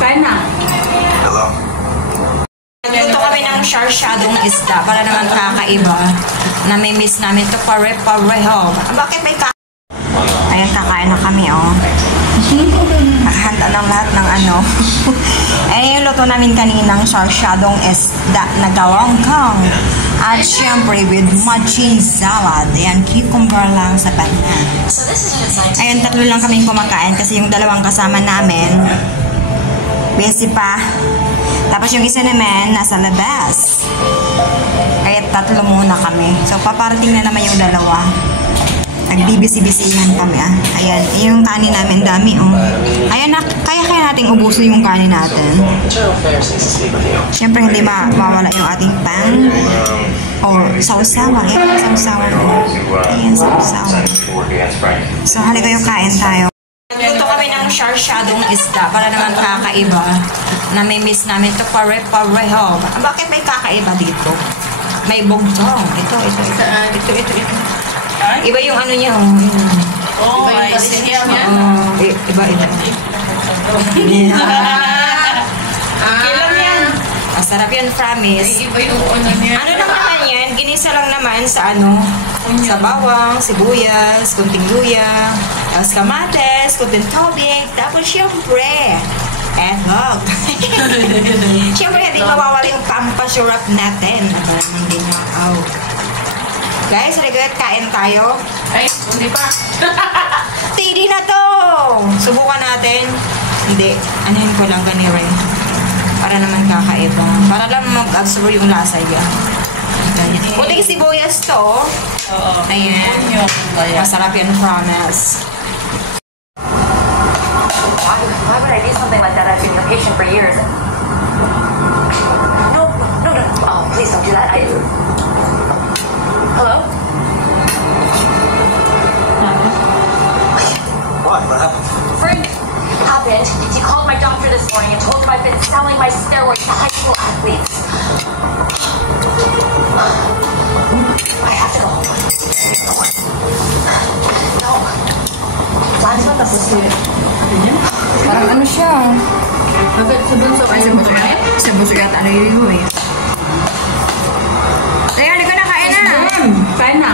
Kain na. Hello. Nagluto kami ng sarsyadong isda para naman kakaiba. Nami-miss namin ito pare-pareho. Bakit may Ayan, kakain na kami, oh. Handa ng lahat ng ano. Ayan yung luto namin kaninang sarsyadong isda na galongkong. At syempre with matching salad. Ayan, cucumber lang sa panan. Ayan, tatlo lang kaming kumakain kasi yung dalawang kasama namin busy pa. Tapos yung isa naman nasa labas. Kaya tatlo muna kami. So paparating na naman yung dalawa. Nagbibisi-bisihan kami, ah. Ayan, yung kanin namin dami, oh. Ayan, kaya nating ubusin yung kanin natin. Siyempre, hindi mawala yung ating pan. Or sausawan. Ayan, sausawan. Ayan, sausawan. So, halika yung kain tayo. Nagluto kami ng sarsyadong isda para naman kakaiba. Nami-miss namin ito pare-pareho. Bakit may kakaiba dito? May bugtong. Ito. Iba yung ano niya, oh. Oh, iba yung siyam yan. Iba. Okay lang yan. Masarap yan, promise. Iba yung ano niya. Ano lang naman yan, ginisa lang naman sa ano, sa bawang, sibuyas, kunting luya, tapos kamates, kunting tubig, tapos syempre, eggnog. Syempre, hindi mawawala yung pampasyurap natin. Aba naman din yung guys, regat, kain tayo. Ay, hindi pa. Tidi na to! Subukan natin. Hindi. Anahin ko lang ganire. Para naman kakaiba. Para lang mag-absorb yung lasa niya. Puting sibuyas to. Oo. Ayan. Masarap yan, promise. Why would I do something like that? I've been your patient for years. No. Oh, please don't do that. Hello? What? What happened? Frank happened. He called my doctor this morning and told him I've been selling my steroids to high school athletes. I have to go home. No. Last one tapos Parang ano siya? Sa bunso ka rin? Sa bunso yata ano yun eh. Kaya, halika na, kain na. Kain na.